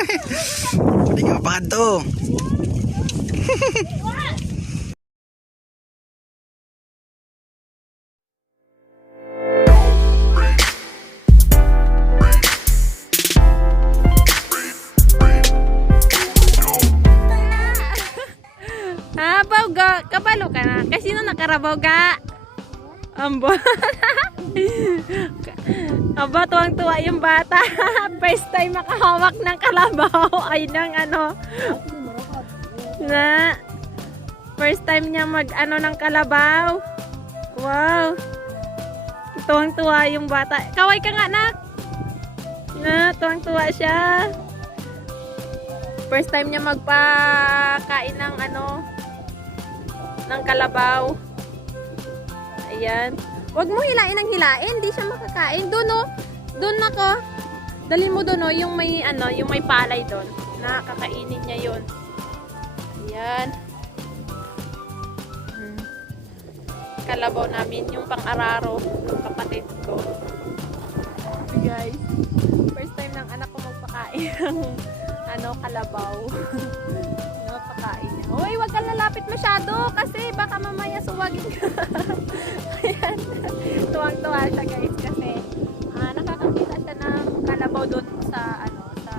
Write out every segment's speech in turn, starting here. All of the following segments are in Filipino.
Hindi ka mapakad to. Ha, bawga. Kabalo ka na. Kasi no nakarabaw ga. Ambo. Aba, tuwang-tuwa yung bata. First time makahawak ng kalabaw. Ay, ng ano. Na. First time niya mag ano ng kalabaw. Wow. Tuwang-tuwa yung bata. Kaway ka nga, nak. Na, tuwang-tuwa siya. First time niya magpakain ng ano, ng kalabaw. Ayan. Huwag mo hilain ng hilain, hindi siya makakain. Doon oh. Doon ako. Dalhin mo doon oh, yung may ano, yung may palay doon. Nakakainin niya 'yon. Ayan. Hmm. Kalabaw namin yung pang-araro ng kapatid ko. Guys, first time ng anak ko magpakain ng ano, kalabaw. Napakain niya. Hoy, wag kang lalapit masyado kasi baka mamaya suwagin ka. Ayan. Tuwang-tuwa siya guys kasi ah, nakakakita siya ng kalabaw doon sa ano sa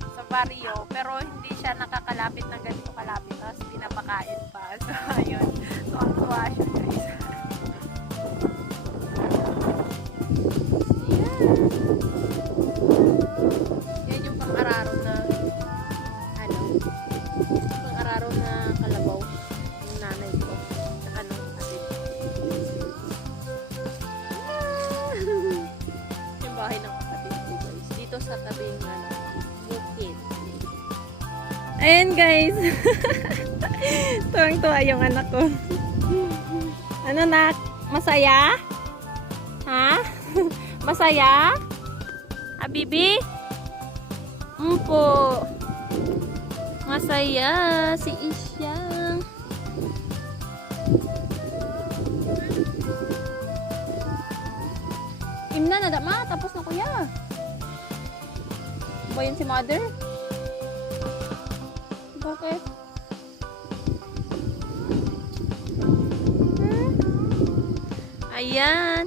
sa barrio pero hindi siya nakakalapit ng ganito kalapit tapos pinapakain pa. So ayun. Sa tabing ano bukid. Ayan guys. Tuwang tuwa yung anak ko. Ano nak? Masaya? Ha? Masaya? Abibi Umpo Masaya si Isyang. Imna na ma, tapos na kuya. Ba yun si mother? Bakit? Hmm? Ayan.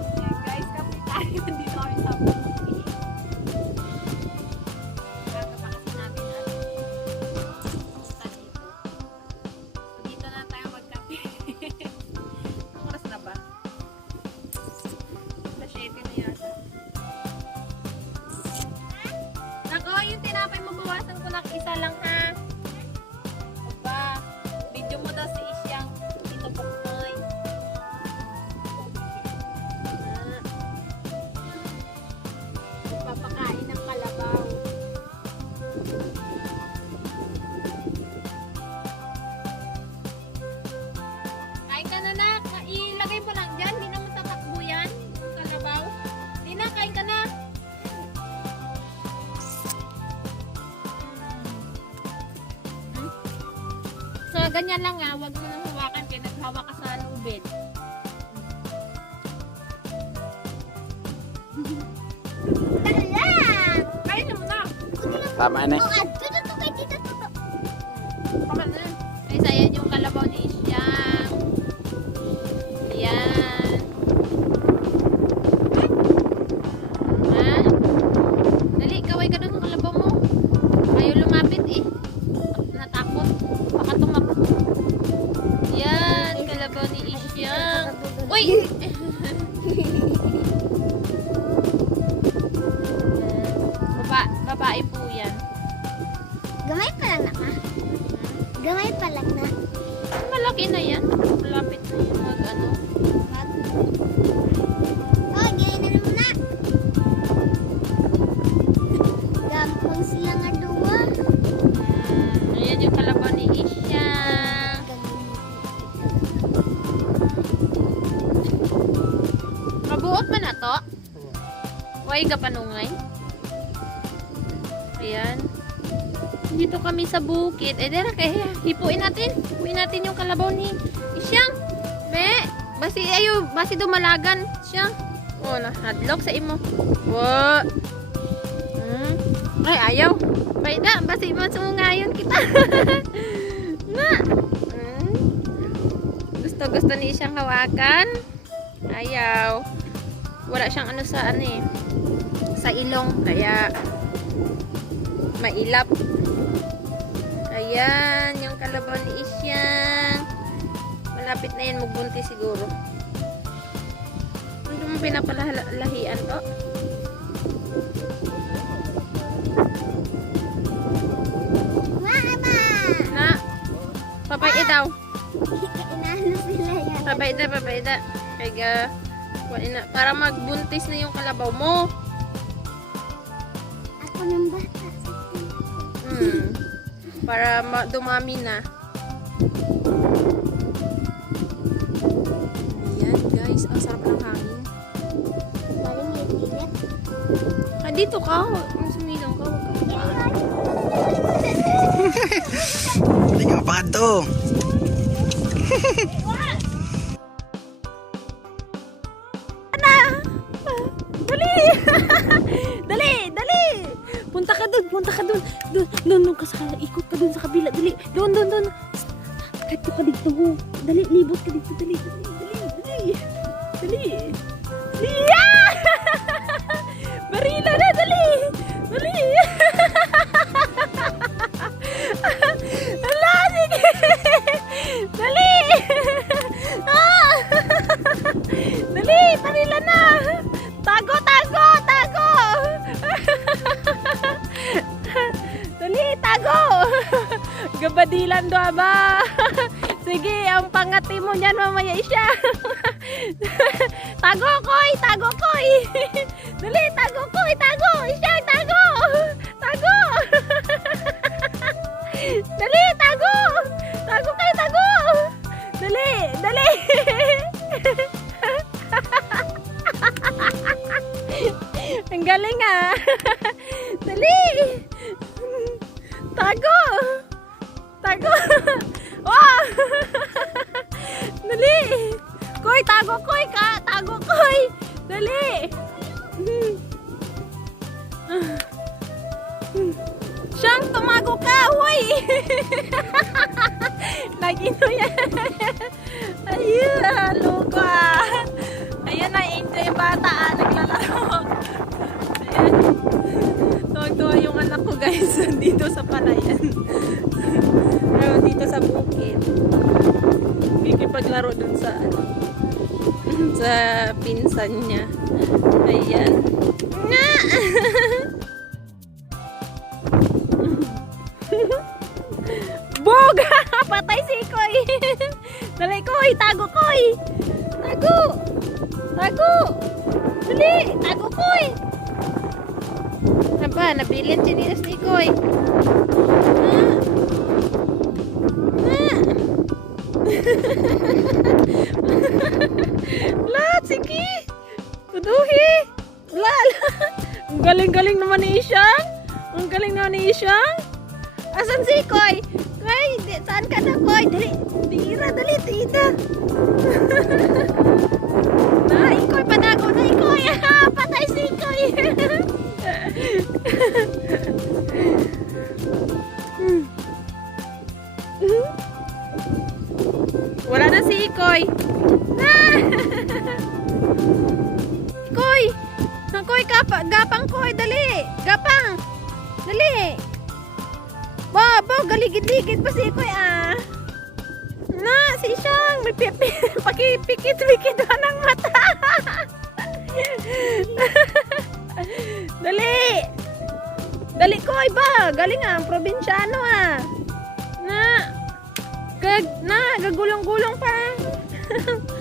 ganyan lang nga. Huwag mo nang hawakan. Pinaghawak ka sa lubid. Kain na mo na. Tama na. Paman na. Guys, ayan yung kalabaw ni Isyang. Ayan. Dali, kaway ka doon sa kalabaw mo. Ayaw lumapit eh. Natakot. Uy! Baba, babae po yan. Gamay pa lang na ka. Gamay pa lang na. Malaki na yan. Malapit na yan. To? Way ka panungay? Ayan. Dito kami sa bukid. Eh, dera kaya hipuin natin. Hipuin natin yung kalabaw ni Isyang. Be, basi ayo, basi dumalagan siya. Oh, na hadlock sa imo. Wa. Hmm. Ay, ayaw. Paida, basi masungayon kita. na. Hmm. Gusto gusto ni siyang hawakan. Ayaw. Wala siyang ano sa ano eh. Sa ilong kaya mailap. Ayan, yung kalabaw ni Isyang. Malapit na yan magbuntis siguro. Hindi mo pinapalahian to? Mama! Na, papay daw. Sila yan. Papay da, papay da. Kaya, wala na. Para magbuntis na yung kalabaw mo. Ako ng bata. Hmm. Para ma- dumami na. Ayan guys, ang sarap ng hangin. Parang lilit. Ah, dito ka. Ang sumilaw ka. Huwag ka. Hindi ka pa to. Dali! Dun, dun, dun. Kahit ka dito. Dali, libot ka dito. Dali, dali, dali, dali. Dali. Dali! Ah! Marina na, dali! Dali! Gabadilan do ba? Sige, ang pangati mo niyan mamaya siya. tago, koy! Tago, koy! Dali, tago, koy! Tago! Siya, tago! Tago! Dali, tago! Tago kayo, tago! Dali, dali! Ang galing ah! Dali! Tago koy ka! Tago koy! Dali! Siyang, tumago ka! Hoy! Nagino yan! Ayun! Luka! Ayan na, enjoy yung bata ah, naglalaro. Ayan. Tuwag-tuwa yung anak ko guys, dito sa palayan. Sa pinsan niya. Ayan. Nga! Bog! Patay si Koy! Dali, Koy! Tago, Koy! Tago! Tago! Dali! Tago, Koy! Ba? Nabilin sinilas ni Koy. Tira! na, Ikoy, panago na, Ikoy! Ah, patay si Ikoy! Wala na si Ikoy. Ah! Ikoy! Ikoy, kapa, gapang koy, dali! Gapang! Dali! Babo, galigid-ligid pa si Ikoy ah! Na, si Siyang! May pakipikit-pikit ba ng mata? dali! Dali, Koy ba? Galing ah, probinsyano ah! Na! Gag na, gagulong-gulong pa.